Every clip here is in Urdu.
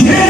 6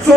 100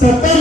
70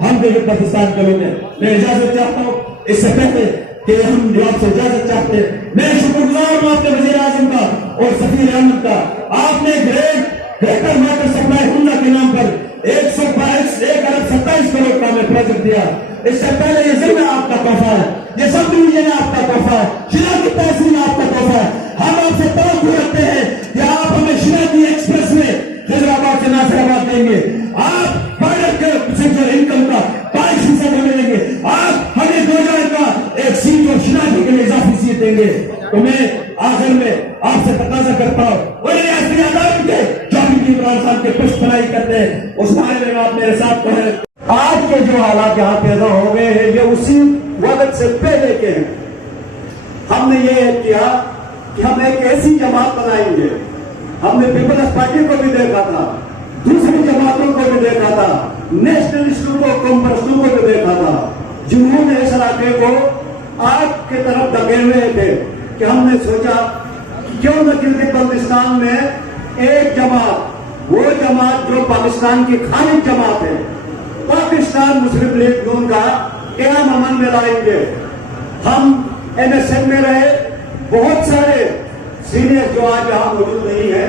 ہم گلگت بلتستان کے لوگ ہیں. میں اجازت چاہتا ہوں اس سے پہلے کہ ہم جواب سے اجازت چاہتے ہیں. میں شکر گزار ہوں آپ کے وزیر اعظم کا اور سفیر احمد کا. آپ نے گریٹر واٹر سپلائی حملہ کے نام پر 1.27 کروڑ کا ہمیں پروجیکٹ دیا. اس سے پہلے یہ ضلع آپ کا تحفہ ہے, یہ سب ڈویژن آپ کا تحفہ ہے, شیلا کی تحصیل آپ کا تحفہ ہے. ہم آپ سے توقع رکھتے ہیں کہ آپ ہمیں شیلا کی ایکسپریس میں حیدرآباد سے ناصر آباد دیں گے. آپ بارڈر کے سیکٹر انکم کا 5% ہمیں دیں گے. آپ ہمیں 2000 کا ایک سیٹ اور شناختی کے لیے اضافی سیٹ دیں گے. تو میں آخر میں آپ سے تقاضا کرتا ہوں وہ ریاستی عدالت کے جو بھی عمران خان کے پشت پناہی کرتے ہیں اس بارے میں آپ میرے ساتھ کہیں. آج کے جو حالات یہاں پیدا ہو گئے ہیں یہ اسی وقت سے پہلے کے ہیں. ہم نے یہ کیا کہ ہم ایک ایسی جماعت بنائیں گے. ہم نے پیپلز پارٹی کو بھی دیکھا تھا, دوسری جماعتوں کو بھی دیکھا تھا, نیشنلسٹوں کو کمپرسٹوں کو بھی دیکھا تھا, جنہوں نے اس علاقے کو آگ کی طرف دھکیلے تھے. کہ ہم نے سوچا کیوں نہ گلگت بلتستان میں ایک جماعت, وہ جماعت جو پاکستان کی خالص جماعت ہے, پاکستان مسلم لیگ نون کا قیام امن میں لائیں گے. ہم این ایس ایف میں رہے, بہت سارے سینئر جو آج یہاں موجود نہیں ہیں,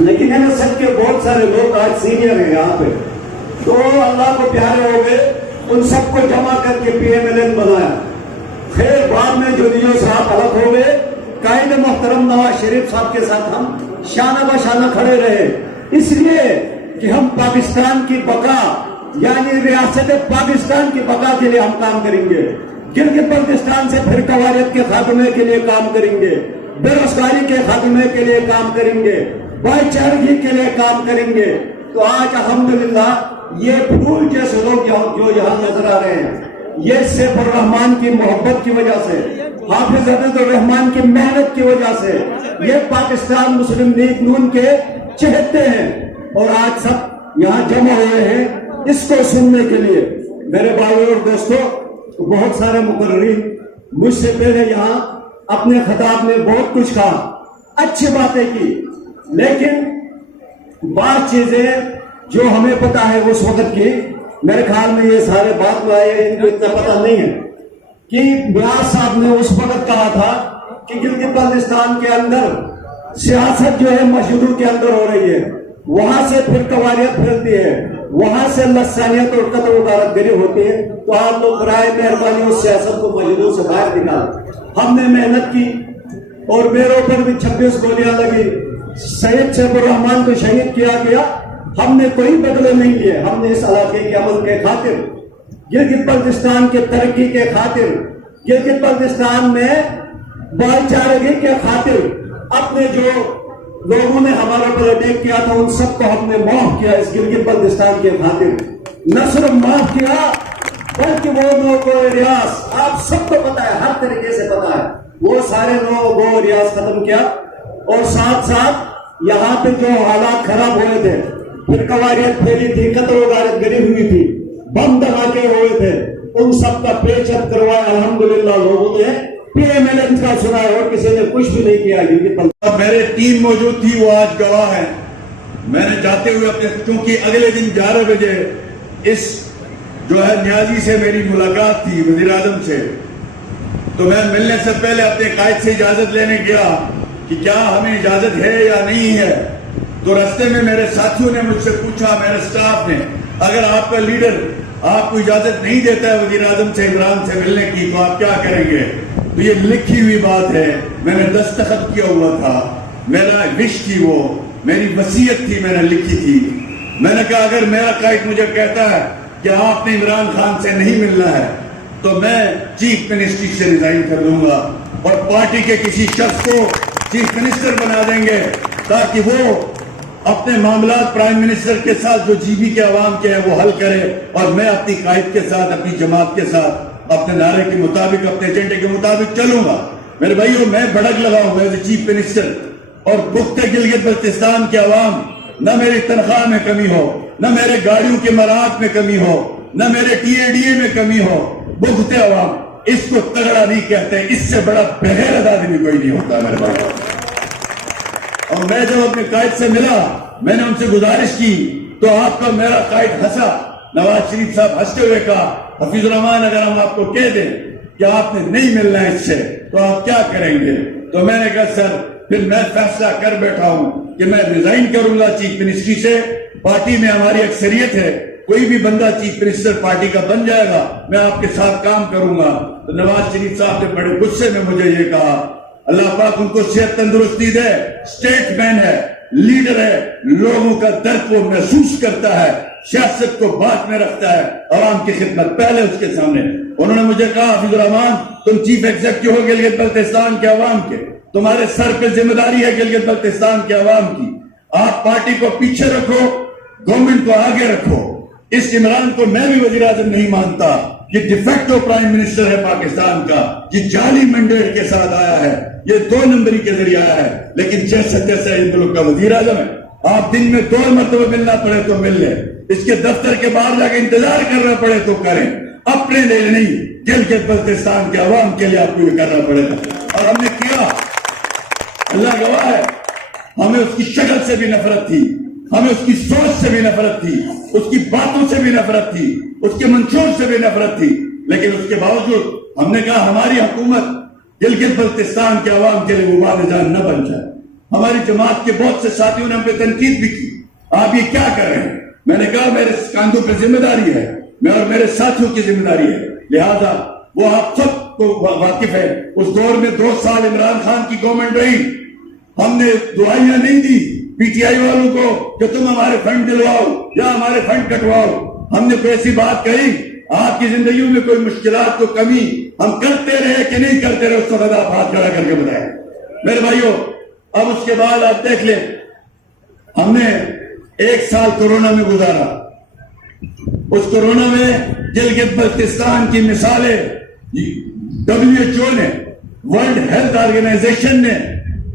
لیکن این ایس ایف کے بہت سارے لوگ آج سینئر ہیں یہاں پہ, تو اللہ کو پیارے ہو گئے, ان سب کو جمع کر کے پی ایم ایل این بنایا. پھر بعد میں جو دیو صاحب الگ ہو گئے, قائد محترم نواز شریف صاحب کے ساتھ ہم شانہ بشانہ کھڑے رہے, اس لیے کہ ہم پاکستان کی بقا یعنی ریاست پاکستان کی بقا کے لیے ہم کام کریں گے. گلگت بلتستان سے پھر قواریت کے خاتمے کے لیے کام کریں گے, بے روزگاری کے خاتمے کے لیے کام کریں گے, بھائی چارگی کے لیے کام کریں گے. تو آج الحمدللہ یہ پھول جیسے لوگ جو یہاں نظر آ رہے ہیں, یہ سیف الرحمان کی محبت کی وجہ سے, حافظ عبد الرحمان کی محنت کی وجہ سے, یہ پاکستان مسلم لیگ نون کے چہتے ہیں. اور آج سب یہاں جمع ہوئے ہیں اس کو سننے کے لیے. میرے بھائیوں اور دوستوں, بہت سارے مقررین مجھ سے پہلے یہاں اپنے خطاب میں بہت کچھ کہا, اچھی باتیں کی, لیکن بعض چیزیں جو ہمیں پتا ہے اس وقت کی, میرے خیال میں یہ سارے بات میں آئے, ان کو اتنا پتہ نہیں ہے کہ بیاس صاحب نے اس وقت کہا تھا کہ گلگت بلتستان کے اندر سیاست جو ہے مشہور کے اندر ہو رہی ہے, وہاں سے پھر قواریت پھیلتی ہے, وہاں سے لسانیت اور قتل و غارت گری ہوتی ہے. تو آپ لوگ برائے مہربانی اس سیاست کو مشہور سے باہر نکال. ہم نے محنت کی اور میرے اوپر بھی 26 گولیاں لگی, سید سیف الرحمان کو شہید کیا گیا, ہم نے کوئی بدلے نہیں لیے. ہم نے اس علاقے کے امن کے خاطر, گلگت بلتستان کے ترقی کے خاطر, گلگت بلتستان میں بھائی چارگی کے خاطر, اپنے جو لوگوں نے ہمارے پر اٹیک کیا تھا ان سب کو ہم نے معاف کیا. اس گلگت بلتستان کے خاطر نہ صرف معاف کیا بلکہ وہ لوگ ریاض آپ سب کو پتا ہے, ہر طریقے سے پتا ہے, وہ سارے لوگ وہ ریاض ختم کیا. اور ساتھ ساتھ یہاں پہ جو حالات خراب ہوئے تھے, پھر قواریت پھیلی تھی, قتل و غارت گری ہوئی تھی, بم دھماکے ہوئے تھے, ان سب کا پیش اب کروایا الحمدللہ لوگوں نے, پی ایم ایل این کا سنا ہے, اور کسی نے کچھ بھی نہیں کیا. میرے ٹیم موجود تھی, وہ آج گواہ ہے. میں نے جاتے ہوئے اپنے, کیونکہ اگلے دن 11 بجے اس جو ہے نیازی سے میری ملاقات تھی, وزیر اعظم سے, تو میں ملنے سے پہلے اپنے قائد سے اجازت لینے گیا کہ کیا ہمیں اجازت ہے یا نہیں ہے. تو راستے میں میرے ساتھیوں نے مجھ سے پوچھا, میرے سٹاف نے, اگر آپ کا لیڈر آپ کو اجازت نہیں دیتا ہے وزیر اعظم سے عمران سے ملنے کی تو آپ کیا کریں گے؟ تو یہ لکھی ہوئی بات ہے, میں نے دستخط کیا ہوا تھا, میرا وش تھی, وہ میری وصیت تھی, میں نے لکھی تھی. میں نے کہا اگر میرا قائد مجھے کہتا ہے کہ آپ نے عمران خان سے نہیں ملنا ہے تو میں چیف منسٹری سے ریزائن کر دوں گا اور پارٹی کے کسی شخص کو چیف منسٹر بنا دیں گے تاکہ وہ اپنے معاملات پرائم منسٹر کے ساتھ جو جی بی کے عوام کے ہیں وہ حل کرے, اور میں اپنی قائد کے ساتھ, اپنی جماعت کے ساتھ, اپنے نعرے کے مطابق, اپنے ایجنڈے کے مطابق چلوں گا. میرے بھائیوں, میں بھڑک لگا ہوں ایز اے چیف منسٹر, اور پختہ گلگت بلتستان کے عوام, نہ میری تنخواہ میں کمی ہو, نہ میرے گاڑیوں کے مراحت میں کمی ہو, نہ میرے ٹی اے ڈی اے میں کمی ہو. بختہ عوام اس کو تگڑا نہیں کہتے, اس سے بڑا بغیرت آدمی کوئی نہیں ہوتا میرے بھائی. اور میں جب اپنے قائد سے ملا, میں نے ان سے گزارش کی تو آپ کا میرا قائد ہنسا, نواز شریف صاحب ہنستے ہوئے کہا حفیظ الرحمان اگر ہم آپ کو کہہ دیں کہ آپ نے نہیں ملنا ہے اس سے تو آپ کیا کریں گے؟ تو میں نے کہا سر پھر میں فیصلہ کر بیٹھا ہوں کہ میں ریزائن کروں گا چیف منسٹری سے. پارٹی میں ہماری اکثریت ہے, کوئی بھی بندہ چیف منسٹر پارٹی کا بن جائے گا, میں آپ کے ساتھ کام کروں گا. تو نواز شریف صاحب نے بڑے غصے میں مجھے یہ کہا, اللہ پاک ان کو صحت تندرستی دے, اسٹیٹ مین ہے, لیڈر ہے, لوگوں کا درد وہ محسوس کرتا ہے, سیاست کو بات میں رکھتا ہے, عوام کی خدمت پہلے اس کے سامنے. انہوں نے مجھے کہا حفیظ الرحمان تم چیف ایگزیکٹو ہو گلگت بلتستان کے عوام کے, تمہارے سر پہ ذمہ داری ہے گلگت بلتستان کے عوام کی, آپ پارٹی کو پیچھے رکھو, گورنمنٹ کو آگے رکھو. اس عمران کو میں بھی وزیر اعظم نہیں مانتا, یہ ڈیفیکٹو پرائم منسٹر ہے پاکستان کا, یہ جعلی مینڈیٹ کے ساتھ آیا ہے, یہ 2 نمبری کے ذریعے آیا ہے, لیکن جیسا ان ملک کا وزیر اعظم ہے. آپ دن میں 2 مرتبہ ملنا پڑے تو مل لیں, اس کے دفتر کے باہر جا کے انتظار کرنا پڑے تو کریں, اپنے لیے نہیں گلگت بلتستان کے عوام کے لیے آپ کو یہ کرنا پڑے گا. اور ہم نے کیا, اللہ گواہ ہے, ہمیں اس کی شکل سے بھی نفرت تھی, ہمیں اس کی سوچ سے بھی نفرت تھی, اس کی باتوں سے بھی نفرت تھی, اس کے منشور سے بھی نفرت تھی, لیکن اس کے باوجود ہم نے کہا ہماری حکومت گلگت بلتستان کے عوام کے لیے مباد جان نہ بن جائے. ہماری جماعت کے بہت سے ساتھیوں نے ہم پہ تنقید بھی کی, آپ یہ کیا کر رہے ہیں؟ میں نے کہا میرے کاندھوں پہ ذمہ داری ہے, میں اور میرے ساتھیوں کی ذمہ داری ہے, لہذا وہ آپ سب کو واقف ہے. اس دور میں 2 سال عمران خان کی گورنمنٹ رہی, ہم نے دعائیاں نہیں دی پی ٹی آئی والوں کو کہ تم ہمارے فنڈ دلواؤ یا ہمارے فنڈ کٹواؤ. ہم نے کوئی ایسی بات کہی, آپ کی زندگیوں میں کوئی مشکلات کو کمی ہم کرتے رہے کہ نہیں کرتے رہے, اس وقت آپ ہاتھ کھڑا کر کے بتائیں. میرے بھائیوں, اب اس کے بعد آپ دیکھ لیں, ہم نے 1 سال کورونا میں گزارا. اس کورونا میں گلگت بلتستان کی مثالیں WHO نے, ورلڈ ہیلتھ آرگنائزیشن نے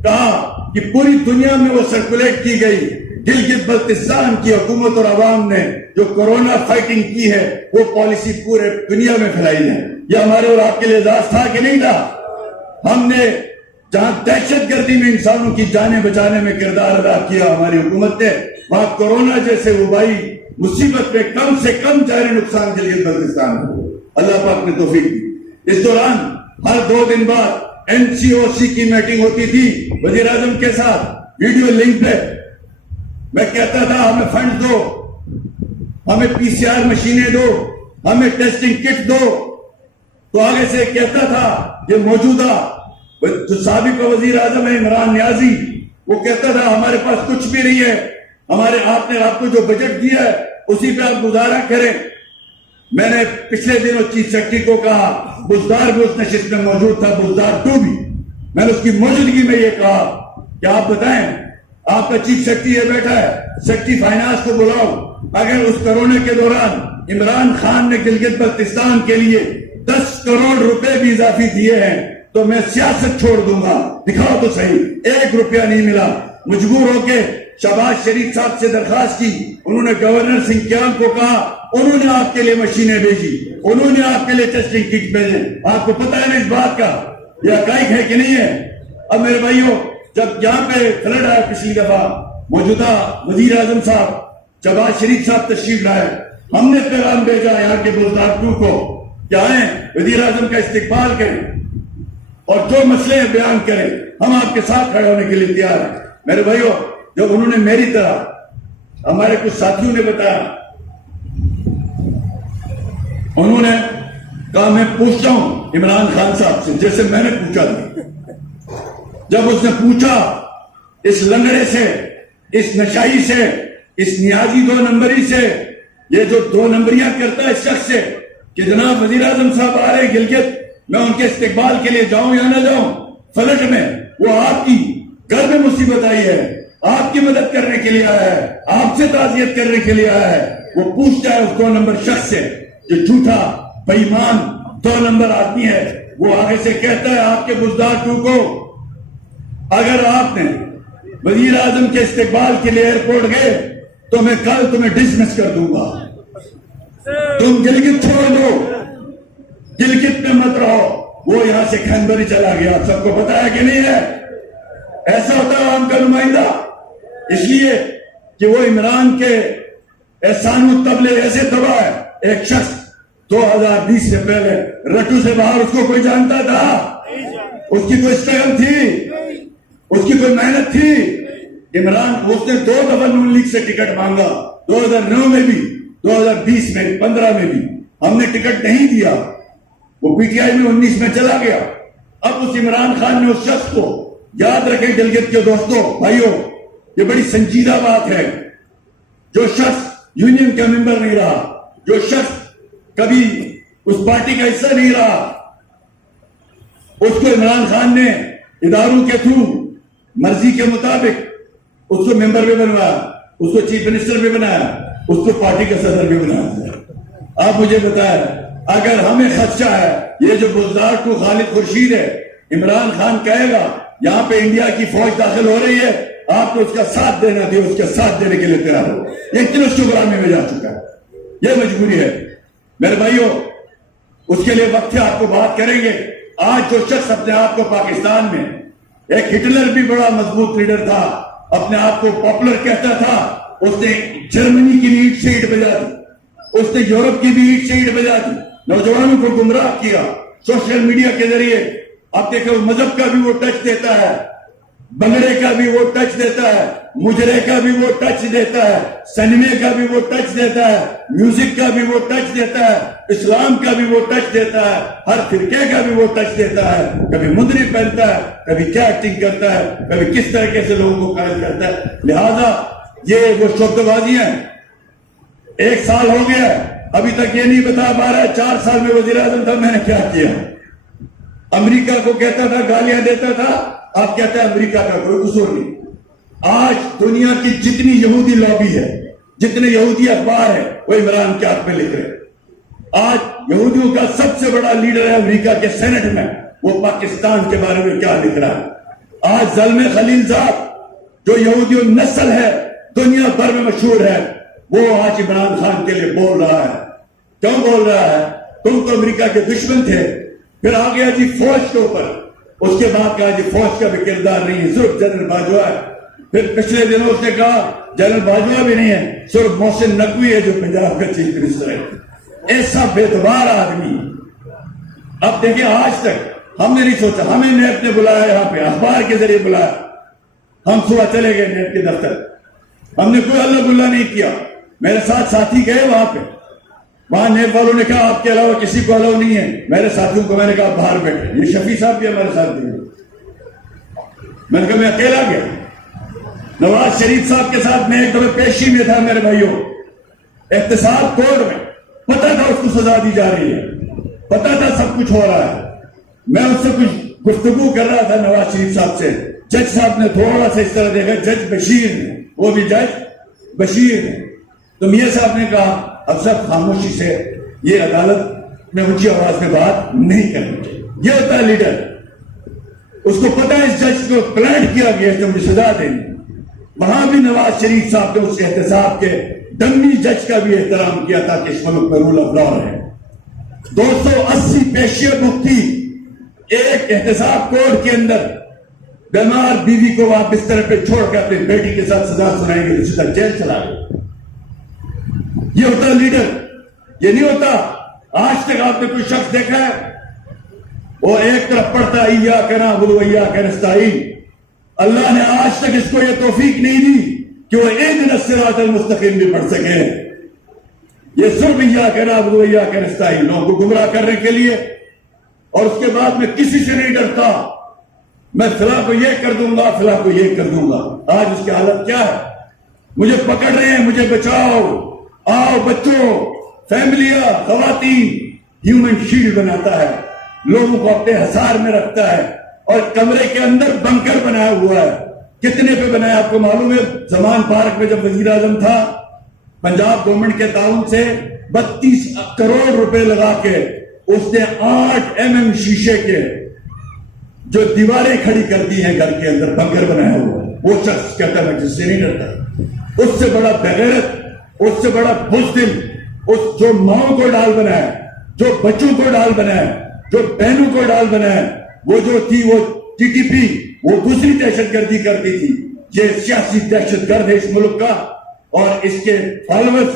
کہا کہ پوری دنیا میں وہ سرکولیٹ کی گئی. گلگت بلتستان کی حکومت اور عوام نے جو کورونا فائٹنگ کی ہے وہ پالیسی پورے دنیا میں پھیلائی ہے. یہ ہمارے اور آپ کے لیے اعزاز تھا کہ نہیں تھا؟ ہم نے جہاں دہشت گردی میں انسانوں کی جانیں بچانے میں کردار ادا کیا ہماری حکومت نے, وہاں کورونا جیسے وبائی مصیبت میں کم سے کم ظاہری نقصان گلگت بلتستان کو اللہ پاک نے توفیق دی. اس دوران ہر 2 دن بعد NCOC کی میٹنگ ہوتی تھی وزیر اعظم کے ساتھ ویڈیو لنک پہ. میں کہتا تھا ہمیں فنڈ دو, ہمیں PCR مشینیں دو, ہمیں ٹیسٹنگ کٹ دو. تو آگے سے کہتا تھا یہ موجودہ جو سابق وزیر اعظم ہے عمران نیازی, وہ کہتا تھا ہمارے پاس کچھ بھی نہیں ہے, آپ نے آپ کو جو بجٹ دیا ہے اسی پہ آپ گزارا کریں. میں نے پچھلے دنوں چیف سیکرٹری کو کہا, بزدار بھی اس نشست میں موجود تھا, بزدار 2 بھی, میں نے اس کی موجودگی میں یہ کہا کہ آپ بتائیں, آپ کا چیف سیکرٹری یہ بیٹھا ہے, سیکرٹری فائنانس کو بلاؤ, اگر اس کورونا کے دوران عمران خان نے گلگت بلتستان کے لیے 10 کروڑ روپے بھی اضافی دیے ہیں تو میں سیاست چھوڑ دوں گا, دکھاؤ تو صحیح. 1 روپیہ نہیں ملا. مجبور ہو کے شہباز شریف صاحب سے درخواست کی, انہوں نے گورنر سنگھ کیان کو کہا, انہوں نے آپ کے لیے مشینیں بھیجی, انہوں نے آپ کے لیے ٹیسٹنگ کٹ بھیجے. آپ کو پتہ ہے نا اس بات کا, یہ حقائق ہے کہ نہیں ہے؟ اب میرے بھائیوں, جب یہاں پہ فلڈ آیا پچھلی دفعہ, موجودہ وزیر اعظم صاحب شہباز شریف صاحب تشریف لائے, ہم نے پیغام بھیجا یہاں کے بزدار 2 کو کہ آئیں وزیر اعظم کا استقبال کریں اور جو مسئلے ہیں بیان کریں, ہم آپ کے ساتھ کھڑے ہونے کے لیے تیار ہیں. میرے بھائیوں, جب انہوں نے میری طرح ہمارے کچھ ساتھیوں نے بتایا, انہوں نے کہا میں پوچھتا ہوں عمران خان صاحب سے جیسے میں نے پوچھا تھا. جب اس نے پوچھا اس لنگڑے سے, اس نشائی سے, اس نیازی 2 نمبری سے, یہ جو 2 نمبریاں کرتا ہے اس شخص سے کہ جناب وزیر اعظم صاحب آ رہے گلگت, میں ان کے استقبال کے لیے جاؤں یا نہ جاؤں, فلٹ میں وہ آپ کی گھر میں مصیبت آئی ہے, آپ کی مدد کرنے کے لیے آیا ہے, آپ سے تعزیت کرنے کے لیے آیا ہے. وہ پوچھتا ہے اس 2 نمبر شخص سے جو جھوٹا بے ایمان 2 نمبر آدمی ہے, وہ آگے سے کہتا ہے آپ کے بزدار 2 کو, اگر آپ نے وزیر اعظم کے استقبال کے لیے ایئرپورٹ گئے تو میں کل تمہیں ڈسمس کر دوں گا, تم گلگت چھوڑ دو, گلگت میں مت رہو. وہ یہاں سے کھنبری چلا گیا. آپ سب کو پتا ہے کہ نہیں ہے؟ ایسا ہوتا ہے عوام کا نمائندہ, اس لیے کہ وہ عمران کے احسان تبلے ایسے تباہ ہے. ایک شخص 2020 سے پہلے رٹو سے باہر اس کو کوئی جانتا تھا؟ اس کی کوئی اسٹرگل تھی؟ اس کی کوئی محنت تھی؟ عمران اس نے 2 دفعہ نون لیگ سے ٹکٹ مانگا, 2009 میں بھی, 2020 میں, 15 میں بھی. ہم نے ٹکٹ نہیں دیا. وہ پی ٹی آئی میں 19 میں چلا گیا. اب اس عمران خان نے اس شخص کو, یاد رکھیں ڈلگت کے دوستوں, بھائیوں, یہ بڑی سنجیدہ بات ہے, جو شخص یونین کا ممبر نہیں رہا, جو شخص کبھی اس پارٹی کا حصہ نہیں رہا, اس کو عمران خان نے اداروں کے تھرو مرضی کے مطابق اس کو ممبر بھی بنوایا, اس کو چیف منسٹر بھی بنایا, اس کو پارٹی کا صدر بھی بنایا. آپ مجھے بتائیں, اگر ہمیں خدشہ ہے, یہ جو بزدار ٹو خالد خورشید ہے, عمران خان کہے گا یہاں پہ انڈیا کی فوج داخل ہو رہی ہے, آپ کو اس کا ساتھ دینا تھے, اس کا ساتھ دینے کے لیے تیار ہو. یہ اتنے شکرانے میں جا چکا ہے, یہ مجبوری ہے. میرے بھائیوں, اس کے لیے وقت ہے, آپ کو بات کریں گے. آج جو شخص اپنے آپ کو پاکستان میں, ایک ہٹلر بھی بڑا مضبوط لیڈر تھا, اپنے آپ کو پاپولر کہتا تھا, اس نے جرمنی کی بھی اینٹ سے اینٹ بجا دی, اس نے یورپ کی بھی اینٹ سے اینٹ بجا دی, نوجوانوں کو گمراہ کیا سوشل میڈیا کے ذریعے. آپ دیکھیں مذہب کا بھی وہ ٹچ دیتا ہے, بنگڑے کا بھی وہ ٹچ دیتا ہے, مجرے کا بھی وہ ٹچ دیتا ہے, سنیمے کا بھی وہ ٹچ دیتا ہے, میوزک کا بھی وہ ٹچ دیتا ہے, اسلام کا بھی وہ ٹچ دیتا ہے, ہر فرقے کا بھی وہ ٹچ دیتا ہے. کبھی مندری پہنتا ہے, کبھی کیا ایکٹنگ کرتا ہے, کبھی کس طریقے سے لوگوں کو قائد کرتا ہے. لہذا یہ وہ شبد بازیاں ہیں. 1 سال ہو گیا, ابھی تک یہ نہیں بتا پا رہا ہے 4 سال میں وزیر اعظم تھا میں نے کیا کیا. امریکہ کو کہتا تھا, گالیاں دیتا تھا, آپ کہتے ہیں امریکہ کا کوئی قصور نہیں. آج دنیا کی جتنی یہودی لابی ہے, جتنے یہودی اخبار ہیں, وہ عمران کے ہاتھ میں لکھ رہے ہیں. آج یہودیوں کا سب سے بڑا لیڈر ہے امریکہ کے سینٹ میں, وہ پاکستان کے بارے میں کیا لکھ رہا ہے. آج زلمے خلیل صاحب جو یہودیوں نسل ہے, دنیا بھر میں مشہور ہے, وہ آج عمران خان کے لیے بول رہا ہے. کیوں بول رہا ہے؟ تم تو امریکہ کے دشمن تھے. پھر آ گیا جی فوج کے اوپر, اس کے بعد کہا جی فوج کا بھی کردار نہیں ہے, صرف جنرل باجوہ ہے. پھر پچھلے دنوں اس نے کہا جنرل باجوہ بھی نہیں ہے, صرف محسن نقوی ہے جو پنجاب کا چیف منسٹر ہے. ایسا بےتبار آدمی. اب دیکھیں آج تک ہم نے نہیں سوچا, ہمیں نیب نے بلایا, یہاں پہ اخبار کے ذریعے بلایا, ہم صبح چلے گئے نیب کے دفتر, ہم نے کوئی اللہ بلا نہیں کیا. میرے ساتھ ساتھی گئے وہاں پہ, وہاں نیب والوں نے کہا آپ کے علاوہ کسی کو الاؤ نہیں ہے. میرے ساتھیوں کو میں نے کہا باہر بیٹھے, یہ شفیع صاحب بھی ہمارے ساتھ تھے. میں نے کہا میں اکیلا گیا. نواز شریف صاحب کے ساتھ میں ایک دفعہ پیشی میں تھا میرے بھائیوں, احتساب کورٹ میں, پتا تھا اس کو سزا دی جا رہی ہے, پتا تھا سب کچھ ہو رہا ہے. میں اس سے کچھ گفتگو کر رہا تھا نواز شریف صاحب سے. جج صاحب نے تھوڑا سا اس طرح دیکھا, جج بشیر نے, وہ بھی جج بشیر نے. تو میاں صاحب نے کہا اب سب خاموشی سے, یہ عدالت میں اونچی آواز میں بات نہیں کرنی چاہیے. یہ ہوتا ہے لیڈر, اس کو پتا ہے اس جج کو پلانٹ کیا گیا جو مجھے سزا دینی. وہاں بھی نواز شریف صاحب نے اس احتساب کے دمی جج کا بھی احترام کیا تھا کہ اس ملک میں رول آف لا ہے. 280 پیشیاں بک تھی ایک احتساب کورٹ کے اندر. بیمار بیوی کو آپ بستر پہ چھوڑ کر اپنی بیٹی کے ساتھ سزا سنائیں گے تو سیدھا جیل چلا گئے. یہ ہوتا ہے لیڈر, یہ نہیں ہوتا. آج تک آپ نے کوئی شخص دیکھا ہے وہ ایک طرف پڑھتا ایاک نعبد و ایاک نستعین, اللہ نے آج تک اس کو یہ توفیق نہیں دی کہ وہ اہدنا الصراط المستقیم بھی پڑھ سکے. یہ صرف ایاک نعبد و ایاک نستعین لوگوں کو گمراہ کرنے کے لیے, اور اس کے بعد میں کسی سے نہیں ڈرتا, میں فلاں کو یہ کر دوں گا, فلاں کو یہ کر دوں گا. آج اس کی حالت کیا ہے؟ مجھے پکڑ رہے ہیں, مجھے بچاؤ, آؤ بچوں, فیملیاں, خواتین. ہیومن شیلڈ بناتا ہے, لوگوں کو اپنے حصار میں رکھتا ہے, اور کمرے کے اندر بنکر بنایا ہوا ہے. کتنے پہ بنایا آپ کو معلوم ہے؟ زمان پارک میں جب وزیر اعظم تھا, پنجاب گورنمنٹ کے تعاون سے 32 کروڑ روپے لگا کے اس نے 8 mm شیشے کے جو دیواریں کھڑی کر دی ہیں گھر کے اندر, بنکر بنایا ہوا ہے. وہ شخص کہتا ہے میں جس سے نہیں ڈرتا. اس سے بڑا بغیرت, اس سے بڑا بزدل, اس جو ماؤں کو ڈال بنایا, جو بچوں کو ڈال بنایا, جو بہنوں کو ڈال بنایا, وہ جو تھی وہ ٹی ٹی پی, وہ دوسری دہشت گردی کرتی تھی. یہ سیاسی دہشت گرد ہے اس ملک کا, اور اس کے فالوورز